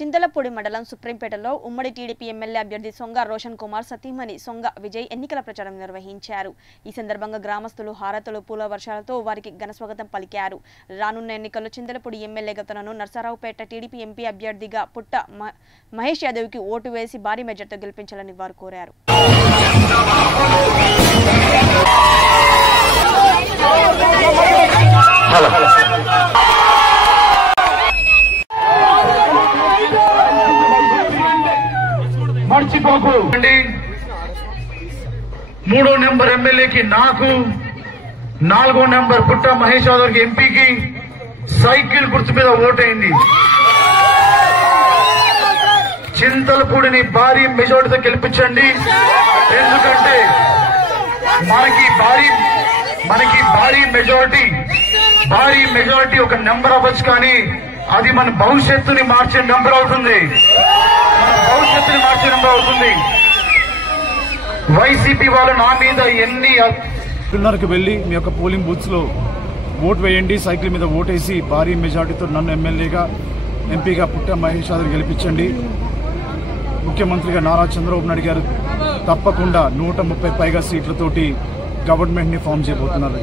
చింతలపూడి మండలం సుప్రీంపేటలో ఉమ్మడి TDP MLA అభ్యర్థి సొంగ రోషన్ కుమార్ సతీమణి సొంగ విజయ్ ఎన్నికల ప్రచారం నిర్వహించారు. ఈ సందర్భంగా గ్రామస్తులు హారతులు పూల వర్షాలతో వారికి ఘనస్వాగతం పలికారు. రానున్న ఎన్నికల్లో చింతలపూడి ఎమ్మెల్యేగా తనను నర్సారావుపేట టీడీపీ ఎంపీ అభ్యర్థిగా పుట్ట మహేష్ యాదవ్కి ఓటు వేసి భారీ మెజార్టీతో గెలిపించాలని వారు కోరారు. మర్చిపోకు. 3వ నెంబర్ ఎమ్మెల్యేకి నాకు, 4వ నెంబర్ పుట్ట మహేష్ యాదవ్ ఎంపీకి సైకిల్ గుర్తు మీద ఓటైంది. చింతలపూడిని భారీ మెజార్టీతో గెలిపించండి. ఎందుకంటే మనకి భారీ మెజార్టీ ఒక నెంబర్ అవ్వచ్చు, కానీ అది మన భవిష్యత్తుని మార్చే నెంబర్ అవుతుంది. వైసీపీ వాళ్ళు నా మీద పిల్లలకు వెళ్లి మీ యొక్క పోలింగ్ బూత్స్ లో ఓటు వేయండి. సైకిల్ మీద ఓటేసి భారీ మెజార్టీతో నన్ను ఎమ్మెల్యేగా ఎంపీగా పుట్ట మహేష్ యాదవ్ గెలిపించండి. ముఖ్యమంత్రిగా నారా చంద్రబాబు నాయుడు గారు తప్పకుండా 130 పైగా సీట్లతోటి గవర్నమెంట్ ని ఫామ్ చేయబోతున్నారు.